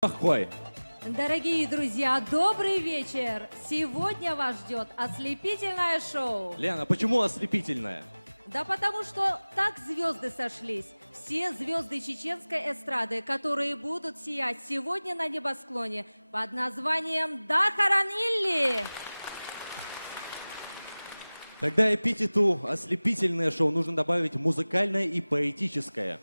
Какой? Дорогие друзья, добрый вечер! Сегодня вас ждет ослепительное шоу. Лена, почему ослепительное? Да потому что так звезды сошлись. Все звезды чеченской эстрады, которые будут сиять сегодня на небосклоне под названием Дахаран Илли. Тогда эпитету «ослепительное шоу» нужно добавить музыкальное и поэтическое.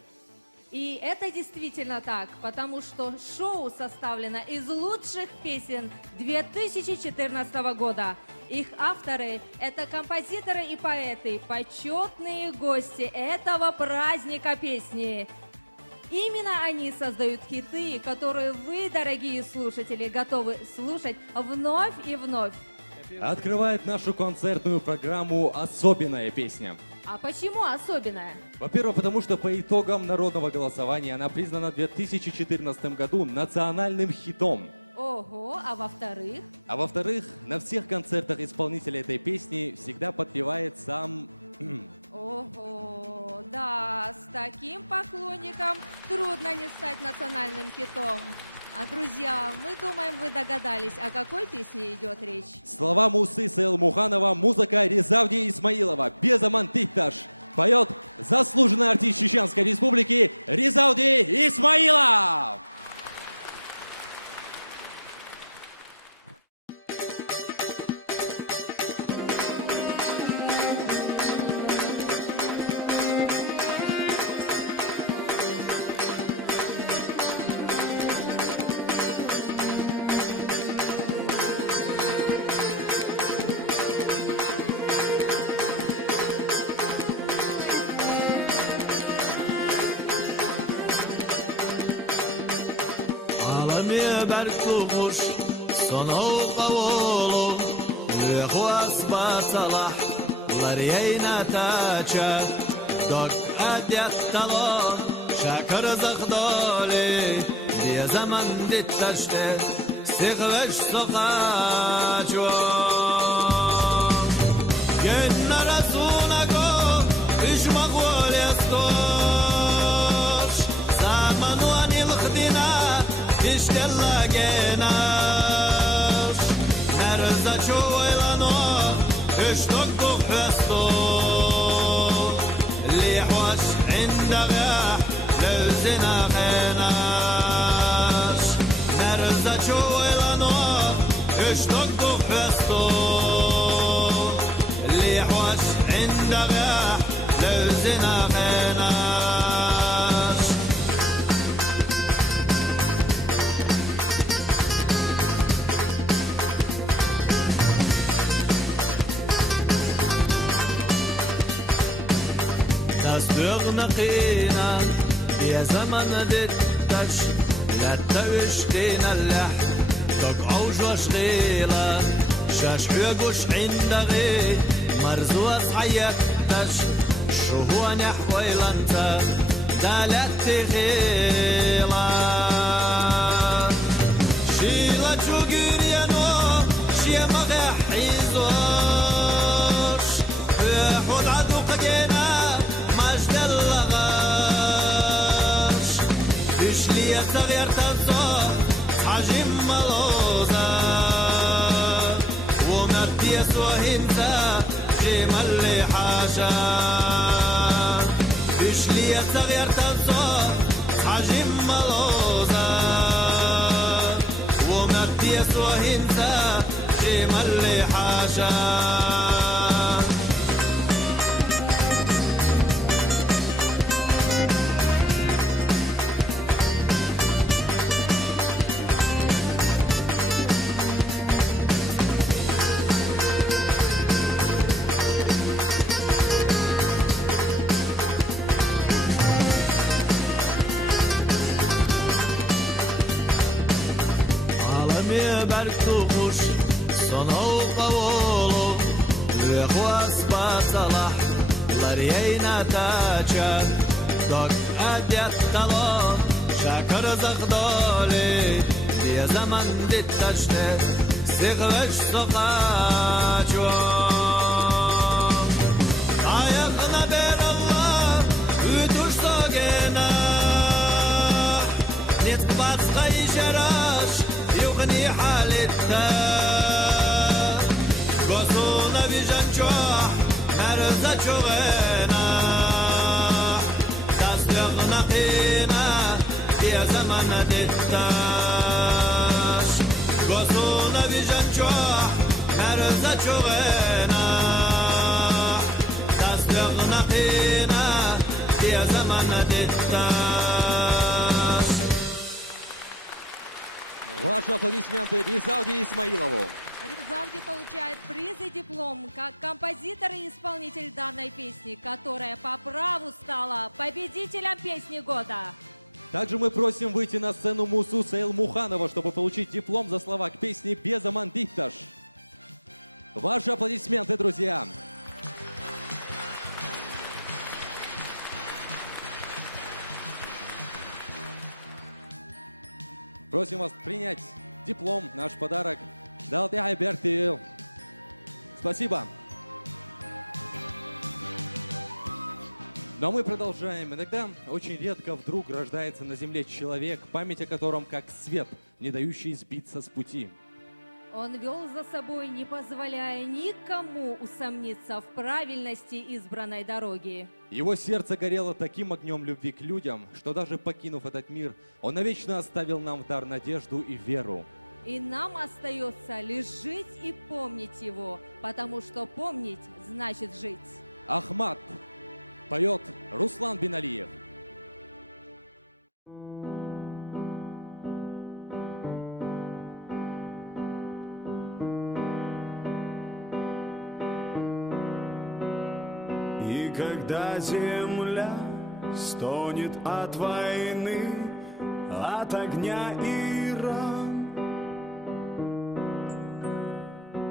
И это действительно так, потому что шоу составлено из лучших песен 2014 года. Их авторы – это композиторы и поэты, почетные гости этого праздника песни. Именно они создают хиты, которые вы, дорогие слушатели, готовы слушать вновь и вновь. Открывает нашу концертную программу особенная песня. А почему особенная? Во-первых, потому что по итогам народного голосования она признана в 2014 году национальным хитом. Ого, а во-вторых? А во-вторых, на всех концертах исполнителя этой песни всегда подпевает сам... Ого, да, с таким поклонником трудно не стать национальным хитом. А, друзья, мы думаем, вы догадались, о какой песне идет речь. Слова Мусы Сэлмуханова, музыка Резавди Исмаилова. Безаман Тикташ поет заслуженный артист Чеченской Республики Резавди Исмаилов. برکوش سنو قولو لخواس باطلح لرينا تاچا دك حديت طلا شاكر زغدالي بيا زمن دي تشتي سيغلش سقاچوا جن رسونكو اجمع وليستوش زمن واني الخدينا İşlerle genaş Her zaço oylano Kıştok dok festo Lihwaş indagah Levzina genaş Her zaço oylano Kıştok dok festo Lihwaş indagah Levzina genaş نقينا يا زمن دتش لا توشتينا اللح تقعو جوش غيلا شاش حيقوش عندغي مرزوة صحيتش شو هو نحوي لنتا دالت غيلا شيلا شو قريانو شي مغي حيزوش حود عدو قدينا صغير تنصر حجم ملوزة ومرتيس وهمزة جمال اللي حاشا يشلي صغير تنصر حجم ملوزة ومرتيس وهمزة جمال اللي حاشا برکوش سنو قولو لخواس باطلح لرينا تاچا دك حديت طلا شاكر زغدالي يا زمن دي تشتي سيغلش سقاچوا عايقنا بين الله وتوش ساقنا نتقبض خيشرا זצ'ורנה תסדר נתינה תהיה זמן הדתש גוסונה ויז'נצ'ו נר זצ'ורנה תסדר נתינה תהיה זמן הדתש. Ваши аплодисменты Ризауди Исмаилову. Ризауди получает приз и диплом как композитор и исполнитель данной песни, которая по праву стала победителем песни года. Также мы просим выйти на сцену Мусуса Элмуханова, чтобы получить диплом за слова к песне «Безаман Битташ». Ваши аплодисменты, друзья. Просим вас принять диплом, наш подарок. Далтяй Берти. Спасибо. Но мы продолжаем. Иногда очень редко вдруг рождается на земле человек, память о котором как свет, не дающий сбиться с пути. Он вел за собой, не позволяя никому усомниться в правильности избранной дороги. Его сердце горело таким огнем любви к людям, что даже покинув этот мир, он навечно оставил нам в дар надежду и веру. И нам остается лишь жить и помнить его, потому что помнить значит жить. Ахмад поет Руслан Биналиев. И когда земля стонет от войны, от огня и ран,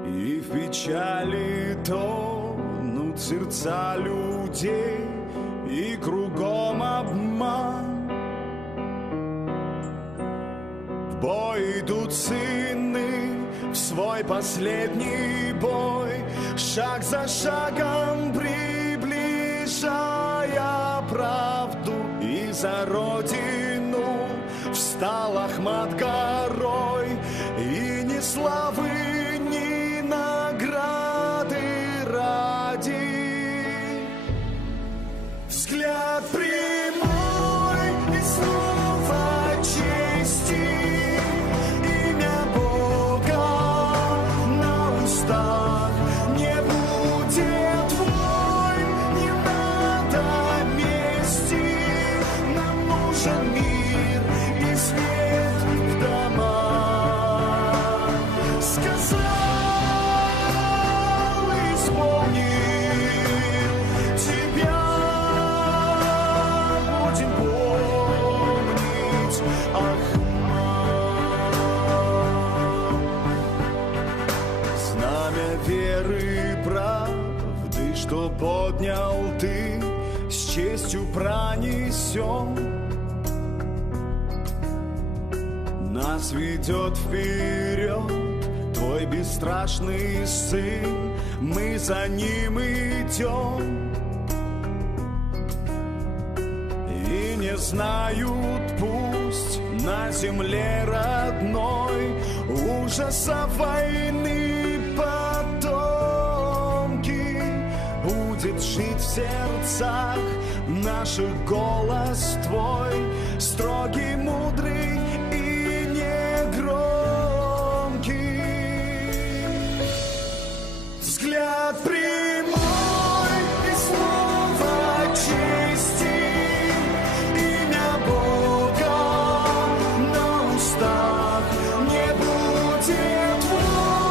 и в печали тонут сердца людей, и кругом обман, в бой идут сыны, в свой последний бой, шаг за шагом приближая правду, и за родину встал Ахмад горой, и ни славы, ни награды ради. Взгляд прямой и снова чести, имя Бога на устах, не будет войн, не надо мести, нам нужен мир и свет в домах. Сказал, исполнил, тебя будем помнить, знамя веры и правды, что поднял ты, с честью пронесем, нас ведет вперед твой бесстрашный сын, мы за ним идем. И не знают пусть на земле родной ужаса войны потомки, будет жить в сердцах наших голос твой, строгий, мудрый и негромкий. Взгляд прямой и снова чести, имя Бога на устах, не будет войн,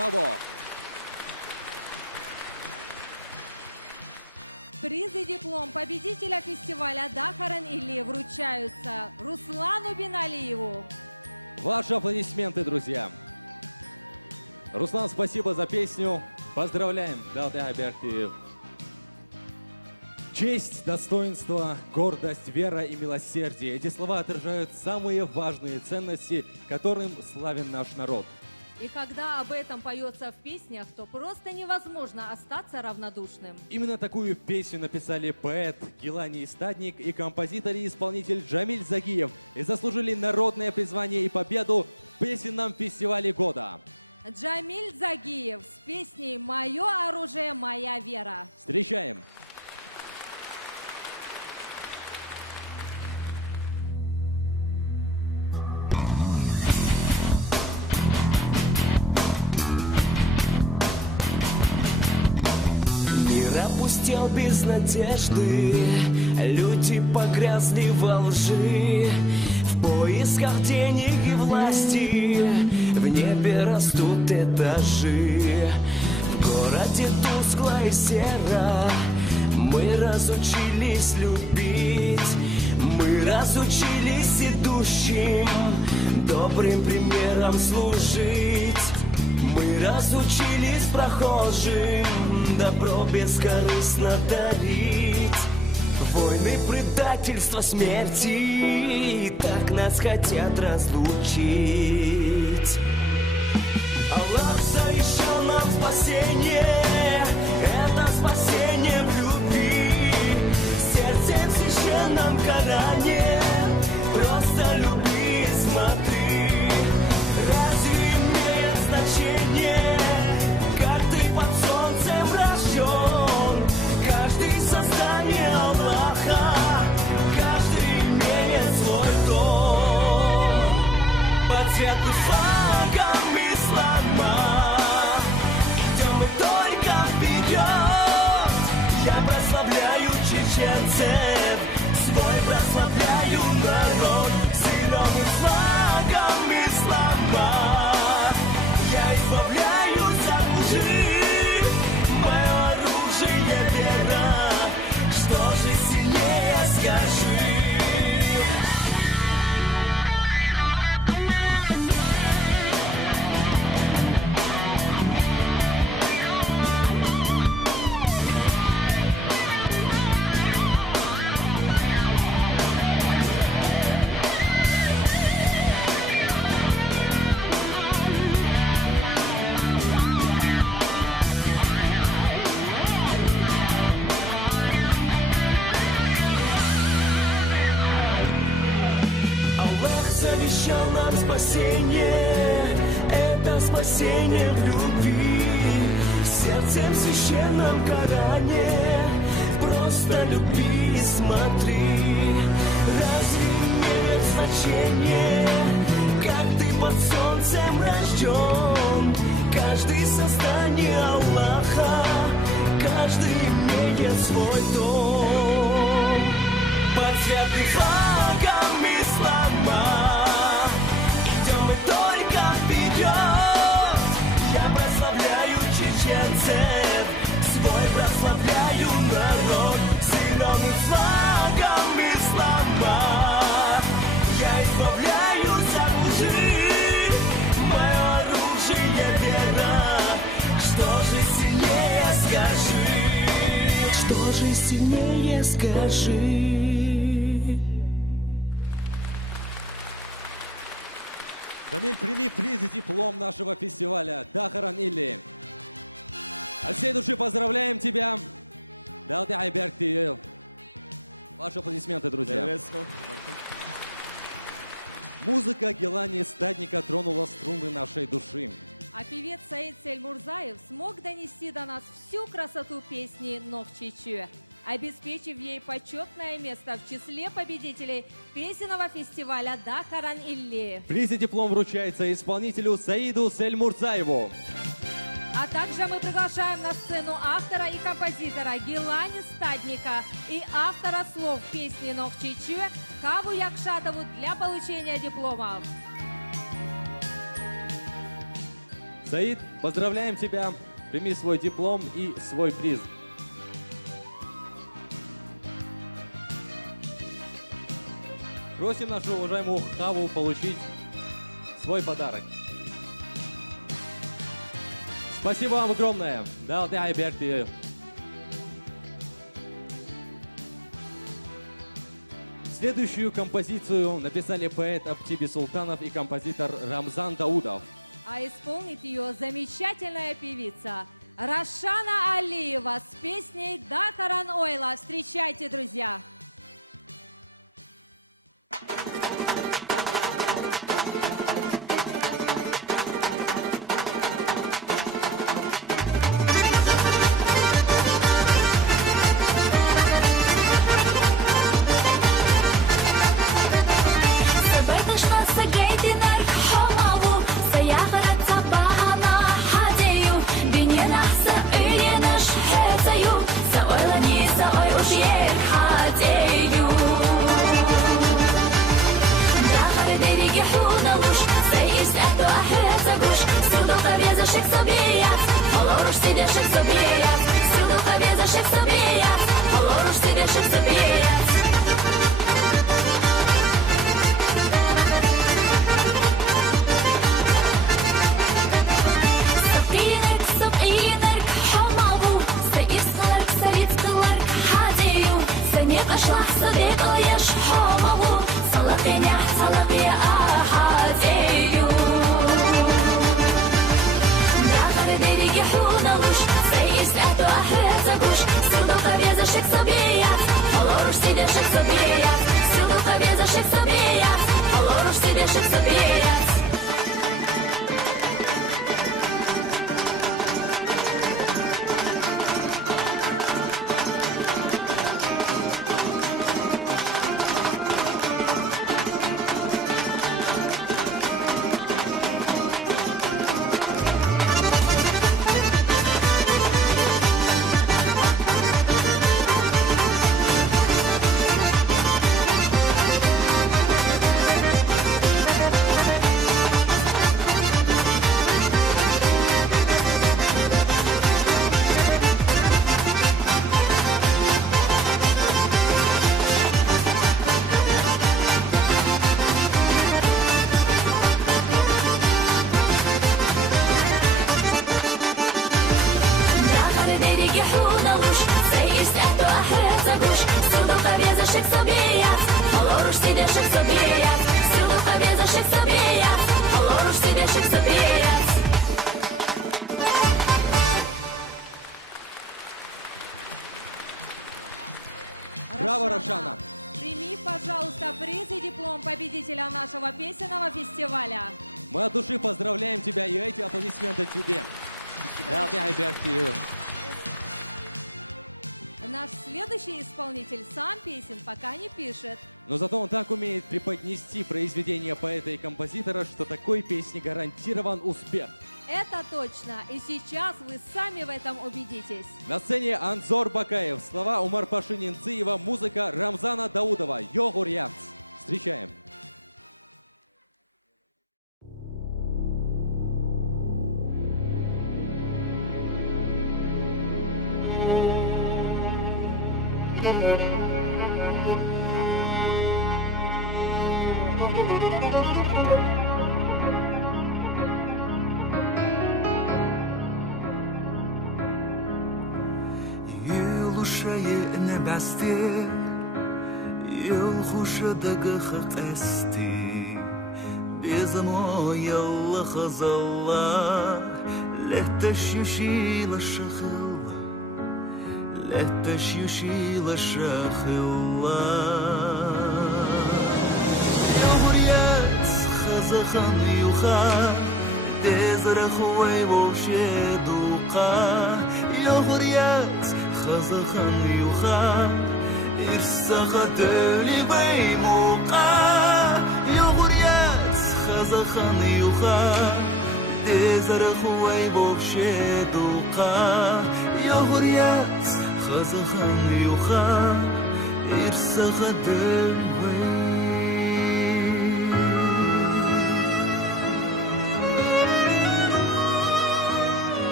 Браво! Приз и диплом победителя фестиваля «Дахаран Илли» вручаются Руслану Биналиеву. Ваши аплодисменты, друзья. Руслан, спасибо за песню. Поздравляем. Честь, достоинство, гордость, вера и милосердие. Эти слова отражают самые важные ценности, которым славен наш народ. И когда об этом поется в песнях, то просто невозможно остаться равнодушным. Именно такую песню написали поэт Гилани Стадник и композитор и исполнитель Джамиль Загиев и заслужили народное призвание и победу в песенном фестивале года. Джамиль Загиев с песней «Мое оружие, моя вера». Встречаем! Мир опустел без надежды, люди погрязли во лжи. В поисках денег и власти в небе растут этажи. В городе тускло и серо, мы разучились любить. Мы разучились идущим добрым примером служить. Мы разучились прохожим добро бескорыстно дарить. Войны, предательство, смерти так нас хотят разлучить. Аллах завещал нам спасение, это спасение в любви. Сердцем священном Коране просто люби и смотри. Разве имеет значение, как ты под солнцем рожден? Каждый создание Аллаха, каждый имеет свой дом. Под святым флагом ислама идем только вперед. Я прославляю чеченцев, свой прославляю народ. Зеленым флагом ислама я избавляю за мужик. Мое оружие вера, что же сильнее, скажи. Завещал нам спасение, это спасение в любви. Сердцем священном Коране просто люби и смотри. Разве имеет значение, как ты под солнцем рожден? Каждый создание Аллаха, каждый имеет свой дом. Под святым флагом ислама идем только вперед. Я прославляю чеченцев, свой прославляю народ. Зеленым флагом ислама я избавляю за мужик. Мое оружие вера, что же сильнее, скажи. Что же сильнее, скажи. Джамиль, прими приз и диплом нашего фестиваля «Дахаран Илли». От всей души поздравляем тебя. Далди Айберти. Ваши аплодисменты, друзья. Музыка Гилани Стадника тронула струны нашей души. А певец Саид Сельмурзаев смог донести до нас всю красоту песни «Нохчичу», обеспечив ей почетное место в числе победителей песенного фестиваля «Дахаран Илли». Приз и диплом вручается исполнителю Саиду Сельмурзаеву. А также мы приглашаем на сцену автора и композитора Гилани Стадника и автора слов песни «Нохчичу» Каву Якшатову для получения дипломов. Саид, поздравляем тебя. Прими свой диплом и свой приз. Просим нашу уважаемую Хаву получить свой подарок. Спасибо вам огромное. Далди Айберти. Следующую композицию написали поэт Аптиби Султанов и композитор Рамзан Даудов. А исполнит ее замечательная певица Рашана Алиева с песней «Дахаран Ойла». Встречайте, друзья! Браво, Рашана! Прими, пожалуйста, приз и диплом победителя нашего песенного фестиваля. Мы от души поздравляем тебя, и эти аплодисменты тебе. Далди Айберти. Наш следующий исполнитель сам песен пока не пишет. Но зато он так умеет преподнести произведение поэта и композитора, что такой песне гарантирован успех. Это точно, и сейчас вы сами в этом убедитесь. На сцене Анзор Бакаев, слова Умар Пашинин-Циева, музыка Рамзана Даудова, Йогур Яц. Встречаем.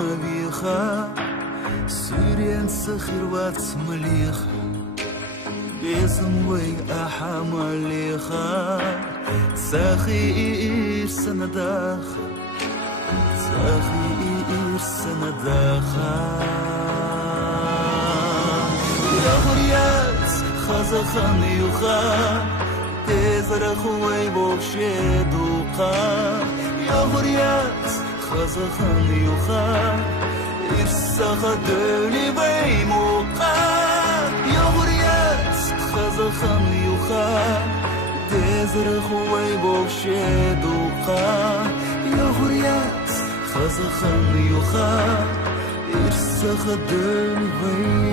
мавиха, сирен сахирват смлиха, безмой ахамалиха, сахир санадаха, сахир санадаха. Яхуяц хазахан юха, тезрахуай бошедуха. Яхуяц хазахан юха, ирсаха дөли беймуха. Яхуяц хазахан юха, тезрахуай бошедуха. Яхуяц хазахан юха, ирсаха дөли беймуха.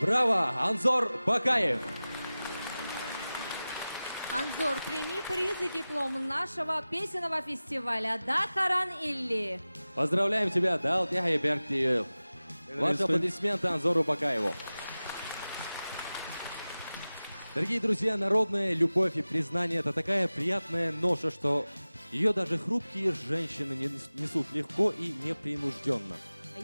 Браво, Анзор Бакаев. Анзор, прими приз и диплом нашего песенного фестиваля «Дахаран Илли». Поздравляем тебя, Даут Яхья Берктиев. Ваши аплодисменты Анзору Бакаеву. Дорогие друзья, народная любовь и признание – это такая приятная ноша, что ее даже хрупкие женщины несут легко и непринужденно.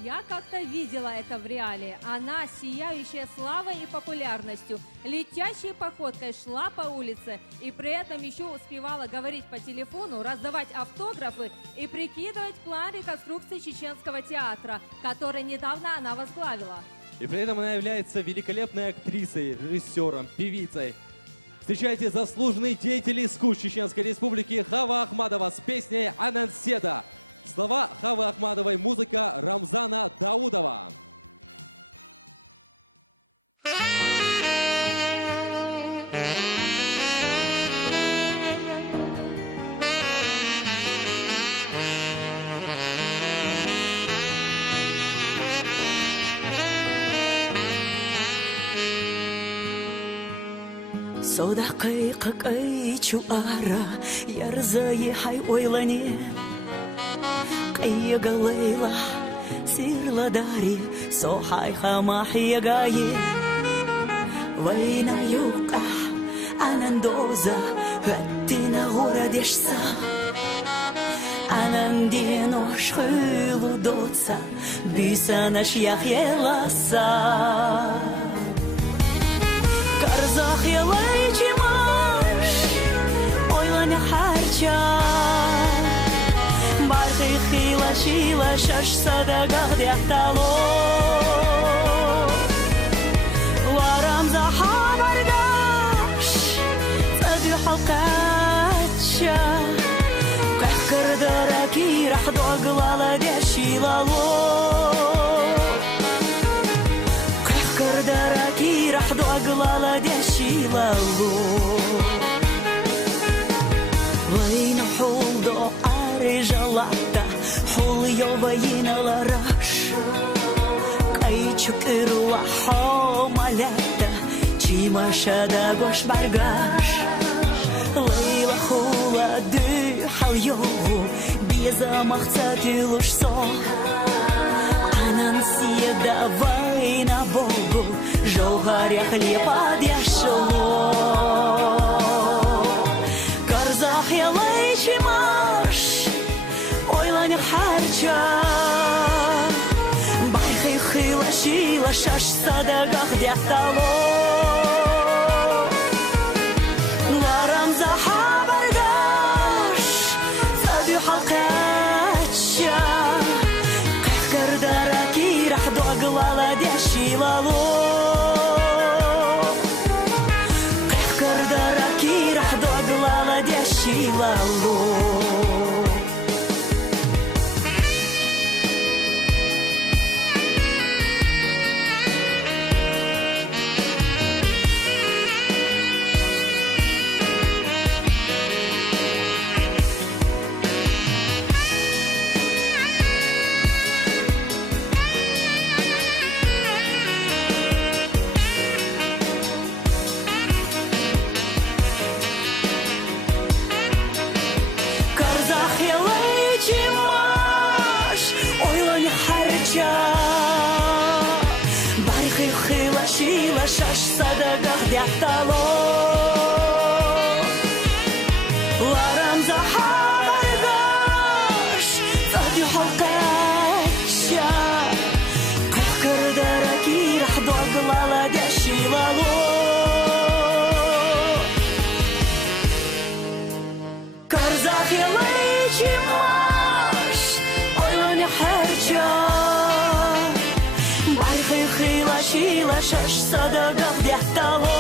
Я как-то видела это в реале. Она, сияющая славой и популярностью, летящей походкой шла по улице и при этом еще успевала говорить по телефону, раздавать автографы и прикидывать план реконструкции чеченского театра, который недавно она возглавила. И при этом она является великолепной актрисой, режиссером, певицей. Встречайте заслуженный деятель искусств Чеченской Республики Хава Ахмадова с песней «Ананседа». Слова Хавы Ахмадовой, музыка Рамзана Даудова. صدقي قي شوارا يرزاي حي ويلاني قي قليلة سير لداري صوحي خماحي قاي وين يوقع أنا ندوزا هدينا غورا ديشسا أنا ندينو شخيلو دوتسا بيسانا شياخ يلاسا كرزاخ يلايجي ماش ойланы харча бархи хила шила шаш садага дяхтало варам за хамаргаш цаду халкача кахкардараки рахдоглала дяшилало кахкардараки рахдоглала дяшилало وين حولدو عرجلاتا حوليو وين لراش قيچو كروا حومالاتا چيما شادا غوش باغاش ليلا خولا دي حاليو بيزا مخصاتي لوش سو انا نسيدا وين بوغو جوهر خليبا ديشلو يا ليش ماش ойланы харча шила шаш садагах дяхтало нарам захабардаш саби хакача кахкардараки рах доглала дяшилало кахкардараки рах доглала дяшилало. Шаш садагах дяхтало ларам захабардаш сади хакача кахкардараки рах доглала дяшилало карзах еличимаш ойлони харча Хила шила шаш садагах дяхтало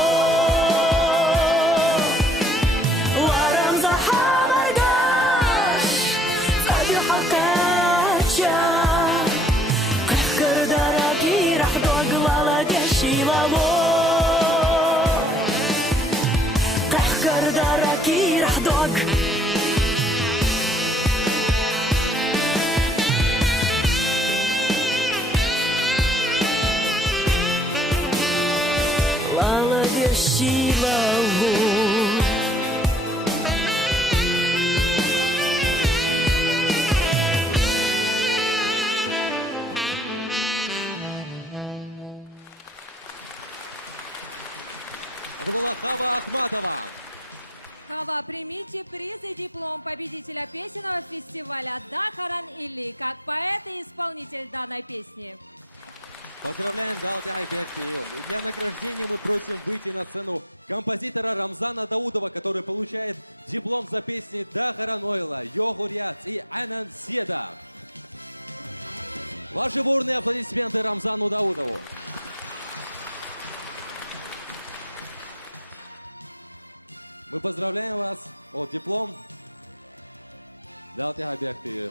ларам захабардаш сади хакача кахкардараки рах доглала дяшилало кахкардараки рах дог Силову. Это была Хава Ахматова. Хава, примите приз и диплом победителя песенного фестиваля «Дахаран Или» как поэт и исполнитель данной песни. Поздравляем Далте Айбектиев. И для награждения мы просим выйти на сцену композитора Рамзана Даудова, который получает диплом за песни Дахаран Ойла, Йогуряц и Анан Седа. Ваши бурные аплодисменты Рамзану Даудову. Мы поздравляем вас. О, диплом. Далте Айбектиев.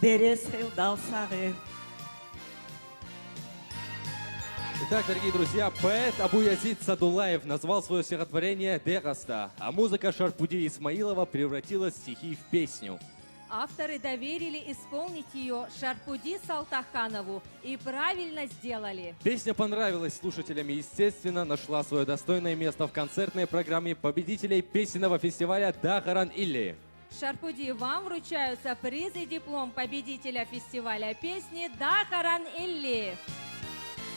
Берес Хилдал Сары. Итак, дорогие друзья, поэт Абу-Язид Садулаев назвал свое стихотворение «Дегаста», а музыка Шарпуди Исмаилова превратила стихи в песню. Авторы доверили исполнить ее Шарпуди Салтаханову и правильно сделали. Песня понравилась слушателям и, естественно, нашла свое достойное место в концертной программе победителей песенного фестиваля «Дахаран Или». Шарпуди, вам вручаются приз и диплом победителя фестиваля песни «Дахаран Или».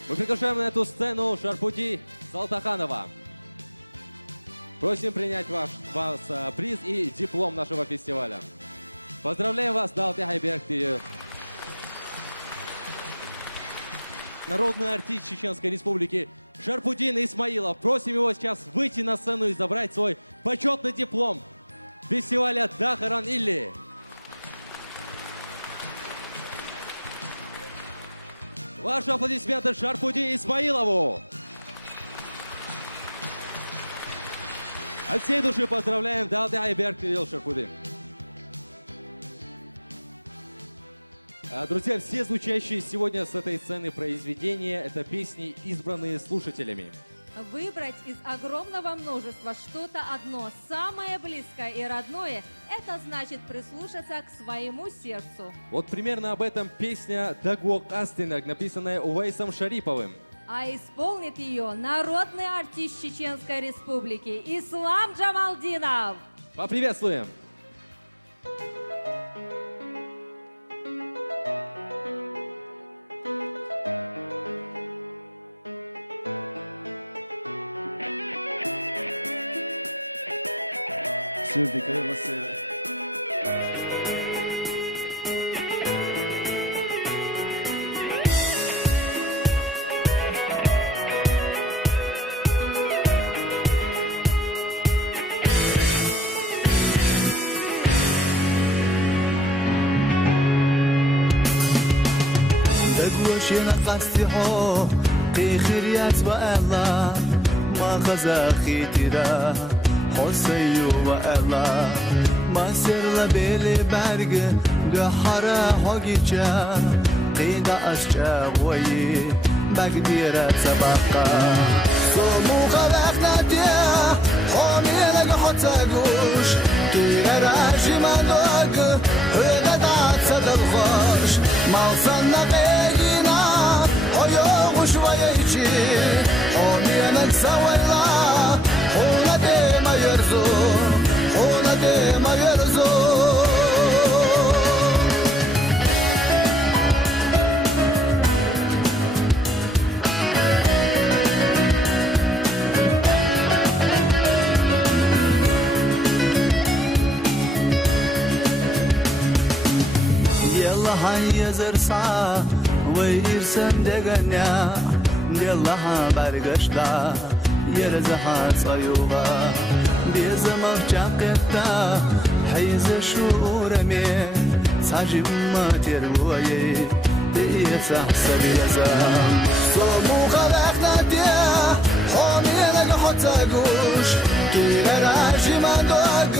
Мы приглашаем на эту сцену Шарпуди Салтаханова. Просим принять вас приз и диплом нашего фестиваля. Поздравляем вас, Далте Айбектиев. Народный артист Чеченской Республики Шарпудин Исмаилов. Просим его сейчас выйти на сцену и забрать свой почетный диплом фестиваля «Дахаран Или». Ваши аплодисменты Шарпуди Исмаилову. От всей души поздравляем Далте Айбектиев Шарпуди. Друзья, все звучащие сегодня с этой сцены произведения — это песни, избранные слушателями. Выбрать из огромного множества что-то одно, самое близкое и родное, это значит прислушаться к своему сердцу. Вот примерно об этом песня «Дагуок Астинак», написанная Увейсом Шариповым. А исполнит ее народный артист Чеченской Республики Ислам Джамалдинов. Поприветствуем! وشين قصدي حو قيخريات وألا ما غزاخي ترا حسيو وألا ما سر لبيلي برق قحرا حقيجا قيدا أشجا وي بقديرة سبقا صمو خلقنا ديا حامي لك حتى قوش كيغا راجي ما دوق هيدا دعت صدقاش ما وصلنا قيقنا ويوم وشويتي حامي لك سويلا حولا دي ما يرزو حولا دي ما يرزو هاي زرسا ويرسم دغنيا يلا برغشتا يرزها صيوبا بيزمر جانقتا حيز شعور من ساجم ما تروي ديسا سبيزام صمو خلقنا ديا حامي لك حتى قوش كيلا راجي ما دوق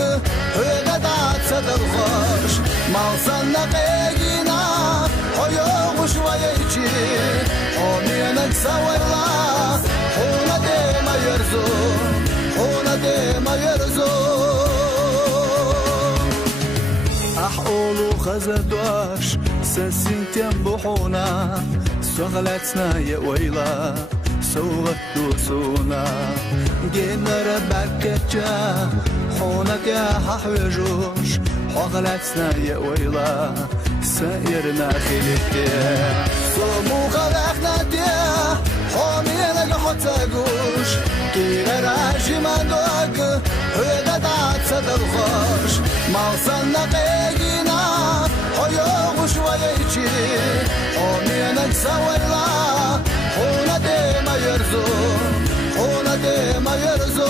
هيدا دعت صدقاش ما وصلنا قيقنا ويوم وشويتي حامي لك سويلا حونا دي ما يرزو حونا دي ما يرزو أحقولو خزدواش سسين تنبحونا سغلتنا يا ويلا سوت دوسونا جينا ربكتشا حونك يا ححوجوش حغلتنا يا ويلا سيرنا خلقتي صمو خلقنا ديا حامي لك حتى قوش كيغا راجي ما دوق هيدا دعت صدقاش ما وصلنا قيقنا ويوم وشويتي حامي لك سويلا حونا دي ما يرزو حونا دي ما يرزو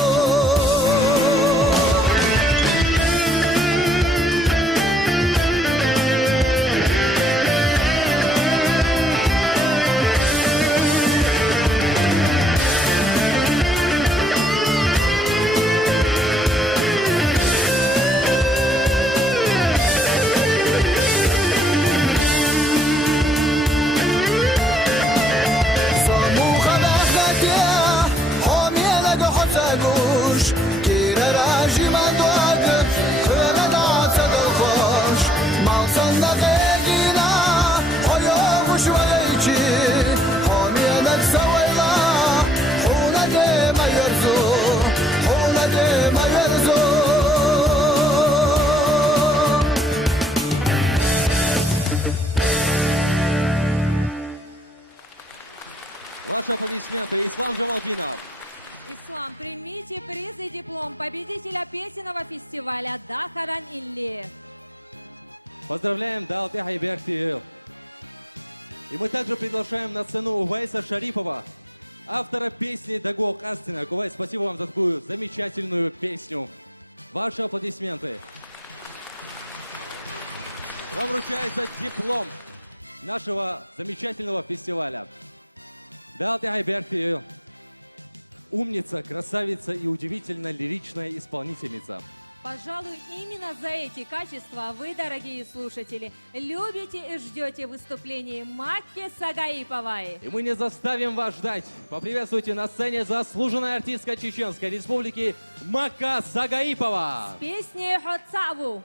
Ваши аплодисменты. Ислам Джамалдинов. Ислам, примите приз и диплом победителя песенного фестиваля Дахаран Илли. Поздравляем Далте Хайберти. И мы также приглашаем на сцену Увайса Шарипова, автора песни «Дагох Астина». Увайс, спасибо вам за такую замечательную песню. Ваши аплодисменты. Вам вручается диплом нашего замечательного фестиваля. Далте Хайберти. Умница, красавица и удивительно лиричная исполнительница. Пожалуй, именно за эти качества вы, дорогие слушатели, любите и ждете выступлений Макки Сагаиповой. И мы не заставим вас ждать. Поприветствуйте на сцене заслуженная артистка Чеченской Республики Макка Сагаипова. С песней «Хоцаву».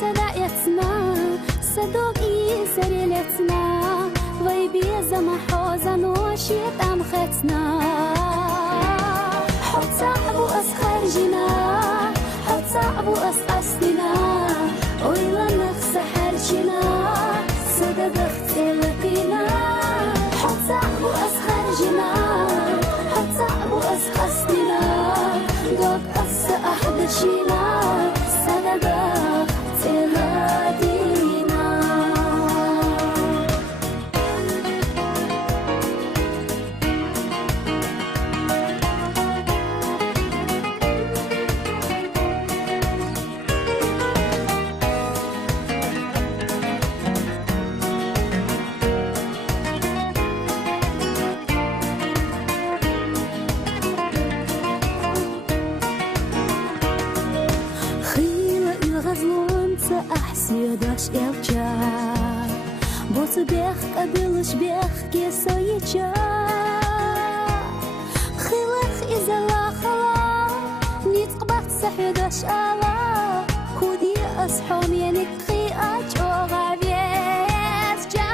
صداقتنا سيداش إلجا بوسو بيخ قبلش بيخ كيسو يجا خلخ إذا لا خلا نيتقبح سحيداش آلا خودي أصحوم ينتخي أجوغا بيت جا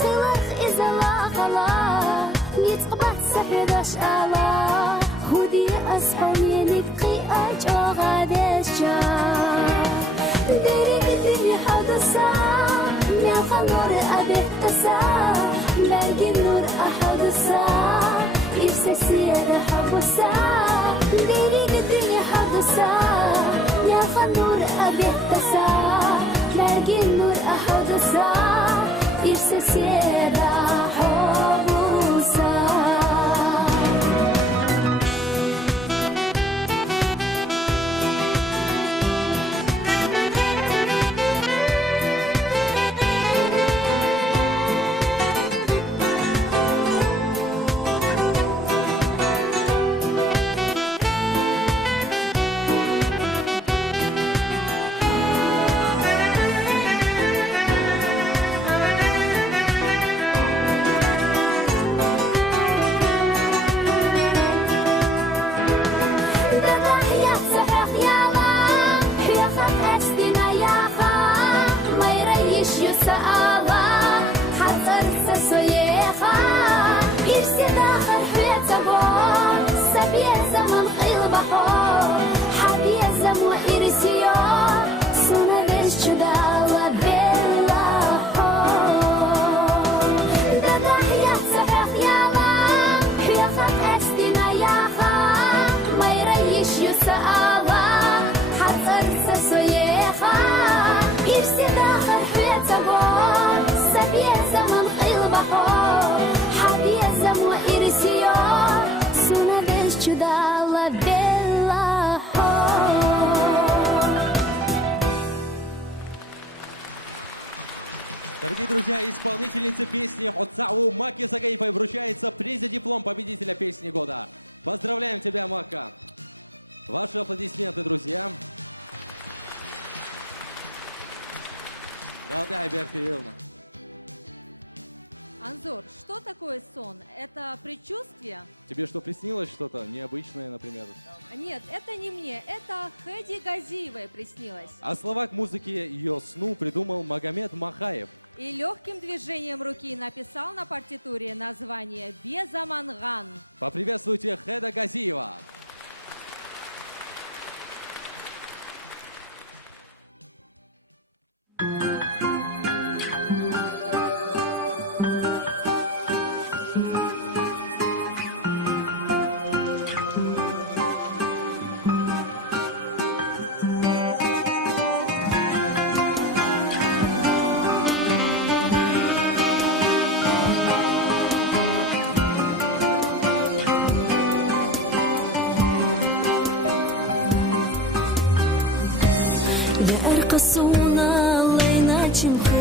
خلخ إذا لا خلا نيتقبح سحيداش آلا خودي أصحوم ينتخي أجوغا بيت جا ديري الدنيا حدثا يا خمر أبيت قسا باقي النور أحدثا إرساسي هذا حبسا ديري الدنيا حدثا يا خمر أبيت قسا باقي النور أحدثا إرساسي هذا حبسا Дорогие друзья, исполнительнице песни от САУ Маке Сагаевой вручается приз и диплом победителя песни года. Поздравляем тебя, Мака! Ваши аплодисменты, друзья. Анзор, что такое сон? Это предчувствие? Тебе что, приснилось что-то необычное, например? Нет, это не мне, это Хэди Газиевой приснилось. А слова к музыке ее сну придумал Магомед Махаев. И легким движением руки написал на партитуре название «Безаманган». Поприветствуйте Хэда Газиева. يا أرقصونا لينا تشمخ